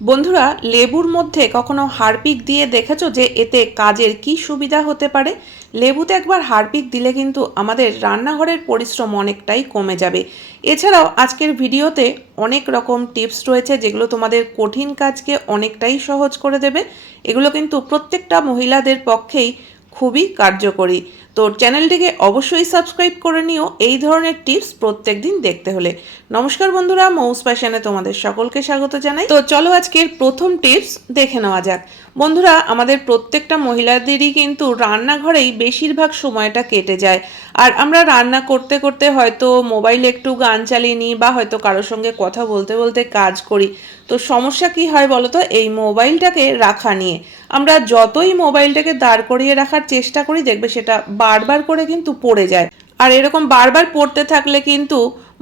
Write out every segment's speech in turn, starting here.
বন্ধুরা, লেবুর মধ্যে কখনো হারপিক দিয়ে দেখেছ যে এতে কাজের কি সুবিধা হতে পারে? লেবুতে একবার হারপিক দিলে কিন্তু আমাদের রান্নাঘরের পরিশ্রম অনেকটাই কমে যাবে। এছাড়াও আজকের ভিডিওতে অনেক রকম টিপস রয়েছে যেগুলো তোমাদের কঠিন কাজকে অনেকটাই সহজ করে দেবে। এগুলো কিন্তু প্রত্যেকটা মহিলাদের পক্ষেই খুবই কার্যকরী। তো চ্যানেলটিকে অবশ্যই সাবস্ক্রাইব করে নিও। এই ধরনের টিপস প্রত্যেক দিন দেখতে হলে। নমস্কার বন্ধুরা, মৌস প্যাশনে তোমাদের সকলকে স্বাগত জানাই। তো চলো আজকের প্রথম টিপস দেখে নেওয়া যাক। বন্ধুরা, আমাদের প্রত্যেকটা মহিলাদেরই কিন্তু রান্নাঘরেই বেশিরভাগ সময়টা কেটে যায়। আর আমরা রান্না করতে করতে হয়তো মোবাইলে একটু গান চালিয়ে নিই বা হয়তো কারোর সঙ্গে কথা বলতে বলতে কাজ করি। তো সমস্যা কি হয় বলো তো এই মোবাইলটাকে রাখা নিয়ে। আমরা যতই মোবাইলটাকে দাঁড় করিয়ে রাখার চেষ্টা করি, দেখবে সেটা বারবার করে কিন্তু পড়ে যায়। আর এরকম বারবার পড়তে থাকলে কিন্তু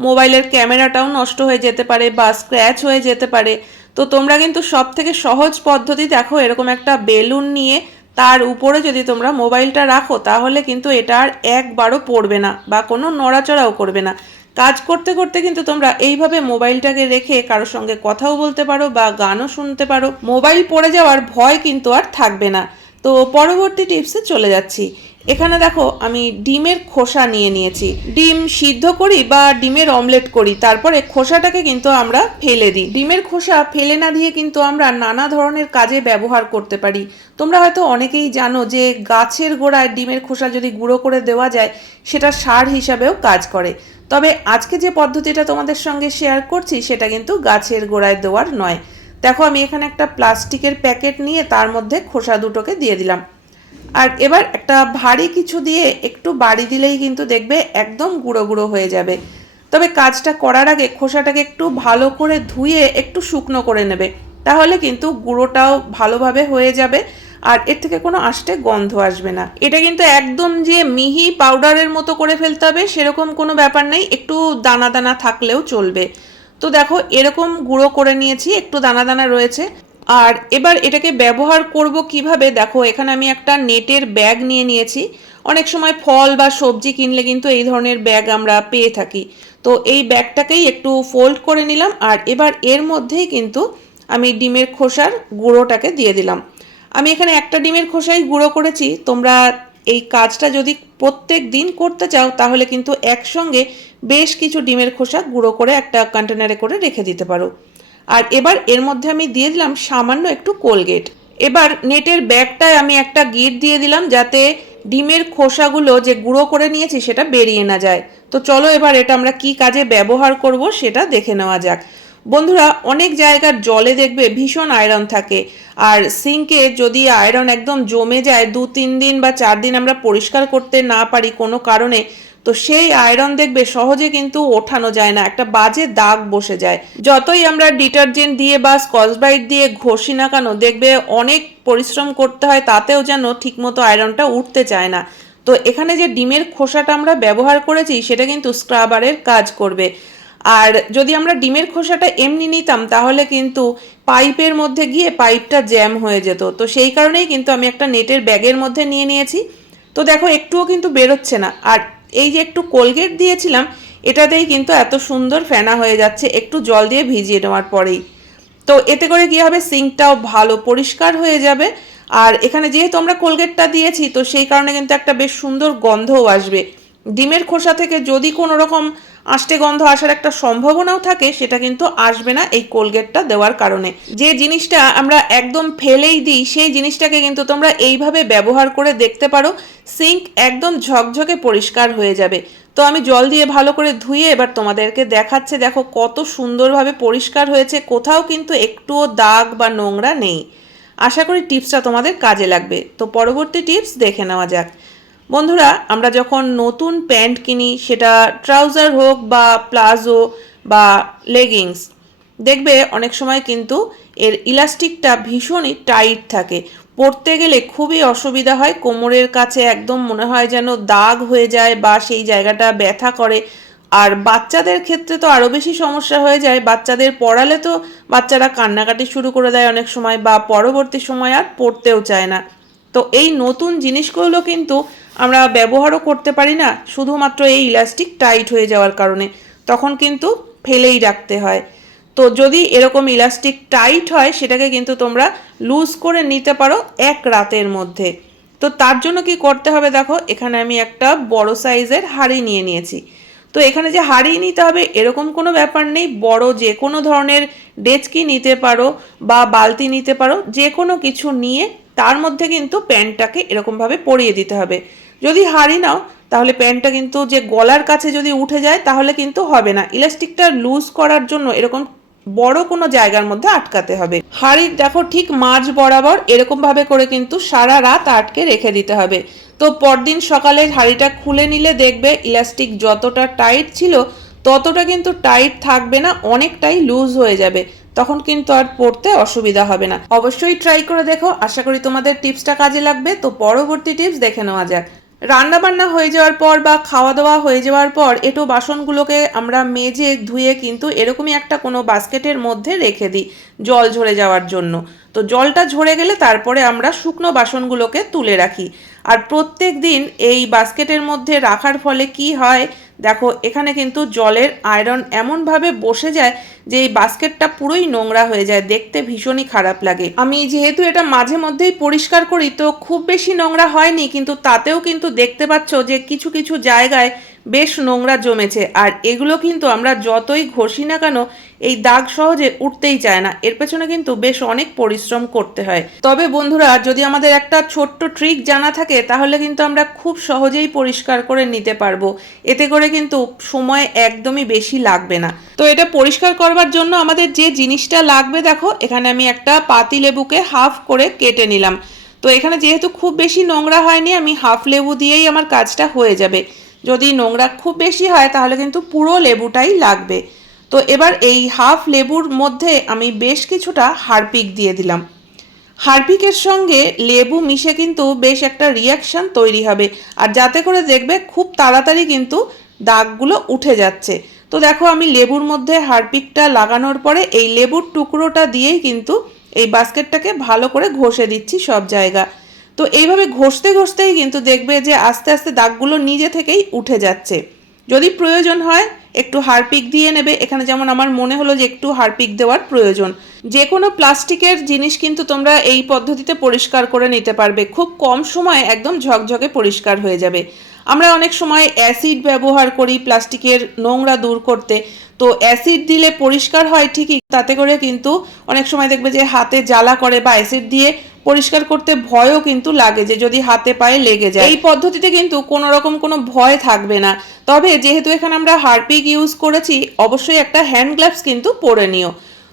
মোবাইলের ক্যামেরাটাও নষ্ট হয়ে যেতে পারে বা স্ক্র্যাচ হয়ে যেতে পারে। তো তোমরা কিন্তু সব থেকে সহজ পদ্ধতি দেখো, এরকম একটা বেলুন নিয়ে তার উপরে যদি তোমরা মোবাইলটা রাখো, তাহলে কিন্তু এটা আর একবারও পড়বে না বা কোনো নড়াচড়াও করবে না। কাজ করতে করতে কিন্তু তোমরা এইভাবে মোবাইলটাকে রেখে কারোর সঙ্গে কথাও বলতে পারো বা গানও শুনতে পারো। মোবাইল পড়ে যাওয়ার ভয় কিন্তু আর থাকবে না। তো পরবর্তী টিপসে চলে যাচ্ছি। এখানে দেখো, আমি ডিমের খোসা নিয়ে নিয়েছি। ডিম সিদ্ধ করি বা ডিমের অমলেট করি, তারপরে খোসাটাকে কিন্তু আমরা ফেলে দিই। ডিমের খোসা ফেলে না দিয়ে কিন্তু আমরা নানা ধরনের কাজে ব্যবহার করতে পারি। তোমরা হয়তো অনেকেই জানো যে গাছের গোড়ায় ডিমের খোসা যদি গুঁড়ো করে দেওয়া যায়, সেটা সার হিসাবেও কাজ করে। তবে আজকে যে পদ্ধতিটা তোমাদের সঙ্গে শেয়ার করছি, সেটা কিন্তু গাছের গোড়ায় দেওয়ার নয়। দেখো, আমি এখানে একটা প্লাস্টিকের প্যাকেট নিয়ে তার মধ্যে খোসা দুটোকে দিয়ে দিলাম। আর এবার একটা ভারী কিছু দিয়ে একটু বাড়ি দিলেই কিন্তু দেখবে একদম গুঁড়ো গুঁড়ো হয়ে যাবে। তবে কাজটা করার আগে খোসাটাকে একটু ভালো করে ধুয়ে একটু শুকনো করে নেবে। তাহলে কিন্তু গুঁড়োটাও ভালোভাবে হয়ে যাবে আর এর থেকে কোনো আষ্টে গন্ধ আসবে না। এটা কিন্তু একদম যে মিহি পাউডারের মতো করে ফেলতে হবে সেরকম কোনো ব্যাপার নেই, একটু দানা দানা থাকলেও চলবে। তো দেখো এরকম গুঁড়ো করে নিয়েছি, একটু দানা দানা রয়েছে। আর এবার এটাকে ব্যবহার করব কীভাবে? দেখো, এখানে আমি একটা নেটের ব্যাগ নিয়ে নিয়েছি। অনেক সময় ফল বা সবজি কিনলে কিন্তু এই ধরনের ব্যাগ আমরা পেয়ে থাকি। তো এই ব্যাগটাকেই একটু ফোল্ড করে নিলাম আর এবার এর মধ্যেই কিন্তু আমি ডিমের খোসার গুঁড়োটাকে দিয়ে দিলাম। আমি এখানে একটা ডিমের খোসাই গুঁড়ো করেছি। তোমরা এই কাজটা যদি প্রত্যেক দিন করতে চাও, তাহলে কিন্তু একসঙ্গে বেশ কিছু ডিমের খোসা গুঁড়ো করে একটা কন্টেনারে করে রেখে দিতে পারো। আর এবার এর মধ্যে আমি দিয়ে দিলাম সামান্য একটু কোলগেট। এবার নেটের ব্যাগটায় আমি একটা গিট দিয়ে দিলাম যাতে ডিমের খোসাগুলো যে গুঁড়ো করে নিয়েছি সেটা বেরিয়ে না যায়। তো চলো এবার এটা আমরা কি কাজে ব্যবহার করব সেটা দেখে নেওয়া যাক। বন্ধুরা, অনেক জায়গার জলে দেখবে ভীষণ আয়রন থাকে। আর সিঙ্কে যদি আয়রন একদম জমে যায়, দু, তিন দিন বা চার দিন আমরা পরিষ্কার করতে না পারি কোনো কারণে, তো সেই আয়রন দেখবে সহজে কিন্তু ওঠানো যায় না, একটা বাজে দাগ বসে যায়। যতই আমরা ডিটারজেন্ট দিয়ে বা স্কচব্রাইট দিয়ে ঘষি না কেন, দেখবে অনেক পরিশ্রম করতে হয়, তাতেও যেন ঠিকমতো আয়রনটা উঠতে চায় না। তো এখানে যে ডিমের খোসাটা আমরা ব্যবহার করেছি, সেটা কিন্তু স্ক্রাবারের কাজ করবে। আর যদি আমরা ডিমের খোসাটা এমনি নিতাম, তাহলে কিন্তু পাইপের মধ্যে গিয়ে পাইপটা জ্যাম হয়ে যেত। তো সেই কারণেই কিন্তু আমি একটা নেটের ব্যাগের মধ্যে নিয়ে নিয়েছি। তো দেখো, একটুও কিন্তু বেরোচ্ছে না। আর এই যে একটু কোলগেট দিয়েছিলাম এটাতেই কিন্তু এত সুন্দর ফেনা হয়ে যাচ্ছে, একটু জল দিয়ে ভিজিয়ে নেওয়ার পরেই। তো এতে করে কী হবে? সিঙ্কটাও ভালো, পরিষ্কার হয়ে যাবে। আর এখানে যেহেতু আমরা কোলগেটটা দিয়েছি, তো সেই কারণে কিন্তু একটা বেশ সুন্দর গন্ধও আসবে। ডিমের খোসা থেকে যদি কোনো রকম আষ্টে গন্ধ আসার একটা সম্ভাবনাও থাকে, সেটা কিন্তু আসবে না এই কোলগেটটা দেওয়ার কারণে। যে জিনিসটা আমরা একদম ফেলেই দিই, সেই জিনিসটাকে কিন্তু তোমরা এইভাবে ব্যবহার করে দেখতে পারো, সিঙ্ক একদম ঝকঝকে পরিষ্কার হয়ে যাবে। তো আমি জল দিয়ে ভালো করে ধুয়ে এবার তোমাদেরকে দেখাচ্ছে, দেখো কত সুন্দরভাবে পরিষ্কার হয়েছে, কোথাও কিন্তু একটুও দাগ বা নোংরা নেই। আশা করি টিপসটা তোমাদের কাজে লাগবে। তো পরবর্তী টিপস দেখে নেওয়া যাক। বন্ধুরা, আমরা যখন নতুন প্যান্ট কিনি, সেটা ট্রাউজার হোক বা প্লাজো বা লেগিংস, দেখবে অনেক সময় কিন্তু এর ইলাস্টিকটা ভীষণই টাইট থাকে। পরতে গেলে খুবই অসুবিধা হয়, কোমরের কাছে একদম মনে হয় যেন দাগ হয়ে যায় বা সেই জায়গাটা ব্যথা করে। আর বাচ্চাদের ক্ষেত্রে তো আরও বেশি সমস্যা হয়ে যায়, বাচ্চাদের পড়ালে তো বাচ্চারা কান্নাকাটি শুরু করে দেয় অনেক সময় বা পরবর্তী সময় আর পড়তেও চায় না। তো এই নতুন জিনিসগুলো কিন্তু আমরা ব্যবহারও করতে পারি না, শুধুমাত্র এই ইলাস্টিক টাইট হয়ে যাওয়ার কারণে। তখন কিন্তু ফেলেই রাখতে হয়। তো যদি এরকম ইলাস্টিক টাইট হয়, সেটাকে কিন্তু তোমরা লুজ করে নিতে পারো এক রাতের মধ্যে। তো তার জন্য কি করতে হবে দেখো, এখানে আমি একটা বড় সাইজের হাড়ি নিয়ে নিয়েছি। তো এখানে যে হাঁড়ি নিতে হবে, এরকম কোনো ব্যাপার নেই। বড় যে কোনো ধরনের ডেচকি নিতে পারো বা বালতি নিতে পারো, যে কোনো কিছু নিয়ে তার মধ্যে কিন্তু প্যান্টটাকে এরকমভাবে পরিয়ে দিতে হবে। যদি হাঁড়ি নাও, তাহলে প্যান্টটা কিন্তু যে গলার কাছে যদি উঠে যায়, তাহলে কিন্তু হবে না। ইলাস্টিকটা লুজ করার জন্য এরকম বড় কোনো জায়গার মধ্যে আটকাতে হবে। হাঁড়ির দেখো ঠিক মাঝ বরাবর এরকমভাবে করে কিন্তু সারা রাত আটকে রেখে দিতে হবে। তো পরদিন সকালে হাঁড়িটা খুলে নিলে দেখবে ইলাস্টিক যতটা টাইট ছিল, ততটা কিন্তু টাইট থাকবে না, অনেকটাই লুজ হয়ে যাবে। তখন কিন্তু আর পড়তে অসুবিধা হবে না। অবশ্যই ট্রাই করে দেখো। আশা করি তোমাদের টিপসটা কাজে লাগবে। তো পরবর্তী টিপস দেখে নেওয়া যাক। রান্না বান্না হয়ে যাওয়ার পর বা খাওয়া দাওয়া হয়ে যাওয়ার পর এটো বাসনগুলোকে আমরা মেজে ধুয়ে কিন্তু এরকমই একটা কোনো বাস্কেটের মধ্যে রেখে দিই জল ঝরে যাওয়ার জন্য। তো জলটা ঝরে গেলে তারপরে আমরা শুকনো বাসনগুলোকে তুলে রাখি। আর প্রত্যেক দিন এই বাস্কেটের মধ্যে রাখার ফলে কি হয়, দেখো, এখানে কিন্তু জলের আয়রন এমনভাবে বসে যায় যে এই বাস্কেটটা পুরোই নোংরা হয়ে যায়। দেখতে ভীষণই খারাপ লাগে। আমি যেহেতু এটা মাঝে মধ্যেই পরিষ্কার করি, তো খুব বেশি নোংরা হয়নি, কিন্তু তাতেও কিন্তু দেখতে পাচ্ছ যে কিছু কিছু জায়গায় বেশ নোংরা জমেছে। আর এগুলো কিন্তু আমরা যতই ঘষি না কেন, এই দাগ সহজে উঠতেই চায় না। এর পেছনে কিন্তু বেশ অনেক পরিশ্রম করতে হয়। তবে বন্ধুরা, যদি আমাদের একটা ছোট্ট ট্রিক জানা থাকে, তাহলে কিন্তু আমরা খুব সহজেই পরিষ্কার করে নিতে পারব। এতে করে কিন্তু সময় একদমই বেশি লাগবে না। তো এটা পরিষ্কার করবার জন্য আমাদের যে জিনিসটা লাগবে, দেখো, এখানে আমি একটা পাতি লেবুকে হাফ করে কেটে নিলাম। তো এখানে যেহেতু খুব বেশি নোংরা হয়নি, আমি হাফ লেবু দিয়েই আমার কাজটা হয়ে যাবে। যদি নোংরা খুব বেশি হয়, তাহলে কিন্তু পুরো লেবুটাই লাগবে। তো এবার এই হাফ লেবুর মধ্যে আমি বেশ কিছুটা হারপিক দিয়ে দিলাম। হারপিকের সঙ্গে লেবু মিশে কিন্তু বেশ একটা রিয়াকশান তৈরি হবে। আর যাতে করে দেখবে খুব তাড়াতাড়ি কিন্তু দাগগুলো উঠে যাচ্ছে। তো দেখো, আমি লেবুর মধ্যে হারপিকটা লাগানোর পরে এই লেবুর টুকরোটা দিয়েই কিন্তু এই বাস্কেটটাকে ভালো করে ঘষে দিচ্ছি সব জায়গা। তো এইভাবে ঘষতে ঘষতেই কিন্তু দেখবে যে আস্তে আস্তে দাগগুলো নিজে থেকেই উঠে যাচ্ছে। যদি প্রয়োজন হয়, একটু হারপিক দিয়ে নেবে। এখানে যেমন আমার মনে হলো যে একটু হারপিক দেওয়ার প্রয়োজন। যে কোনো প্লাস্টিকের জিনিস কিন্তু তোমরা এই পদ্ধতিতে পরিষ্কার করে নিতে পারবে। খুব কম সময়ে একদম ঝকঝকে পরিষ্কার হয়ে যাবে। আমরা অনেক সময় অ্যাসিড ব্যবহার করি প্লাস্টিকের নোংরা দূর করতে। তো অ্যাসিড দিলে পরিষ্কার হয় ঠিকই, তাতে করে কিন্তু অনেক সময় দেখবে যে হাতে জ্বালা করে বা অ্যাসিড দিয়ে পরিষ্কার করতে ভয়ও কিন্তু লাগে যে যদি হাতে পায়ে লেগে যায়। এই পদ্ধতিতে কিন্তু কোনো রকম কোনো ভয় থাকবে না। তবে যেহেতু এখানে আমরা হারপিক ইউজ করেছি, অবশ্যই একটা হ্যান্ড গ্লাভস কিন্তু পরে নিও।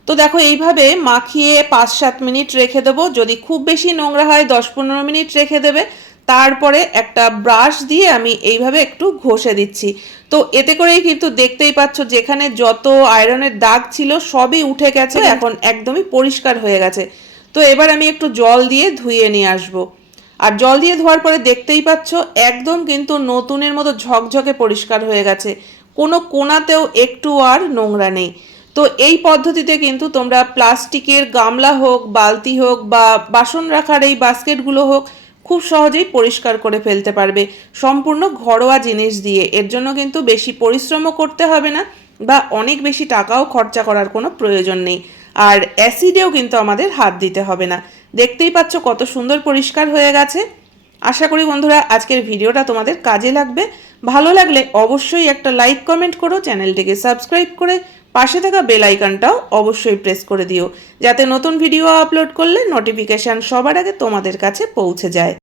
তো দেখো, এইভাবে মাখিয়ে পাঁচ সাত মিনিট রেখে দেবো। যদি খুব বেশি নোংরা হয়, দশ পনেরো মিনিট রেখে দেবে। তারপরে একটা ব্রাশ দিয়ে আমি এইভাবে একটু ঘষে দিচ্ছি। তো এতে করেই কিন্তু দেখতেই পাচ্ছ, যেখানে যত আয়রনের দাগ ছিল, সবই উঠে গেছে। এখন একদমই পরিষ্কার হয়ে গেছে। তো এবার আমি একটু জল দিয়ে ধুয়ে নিয়ে আসব। আর জল দিয়ে ধোয়ার পরে দেখতেই পাচ্ছ, একদম কিন্তু নতুনের মতো ঝকঝকে পরিষ্কার হয়ে গেছে। কোনো কোনাতেও একটু আর নোংরা নেই। তো এই পদ্ধতিতে কিন্তু তোমরা প্লাস্টিকের গামলা হোক, বালতি হোক বা বাসন রাখার এই বাস্কেটগুলো হোক, খুব সহজেই পরিষ্কার করে ফেলতে পারবে। সম্পূর্ণ ঘরোয়া জিনিস দিয়ে। এর জন্য কিন্তু বেশি পরিশ্রমও করতে হবে না বা অনেক বেশি টাকাও খরচা করার কোনো প্রয়োজন নেই। আর অ্যাসিডেও কিন্তু আমাদের হাত দিতে হবে না। দেখতেই পাচ্ছ কত সুন্দর পরিষ্কার হয়ে গেছে। আশা করি বন্ধুরা আজকের ভিডিওটা তোমাদের কাজে লাগবে। ভালো লাগলে অবশ্যই একটা লাইক, কমেন্ট করো, চ্যানেলটিকে সাবস্ক্রাইব করে পাশে থাকা বেল আইকনটাও অবশ্যই প্রেস করে দিও, যাতে নতুন ভিডিও আপলোড করলে নোটিফিকেশান সবার আগে তোমাদের কাছে পৌঁছে যায়।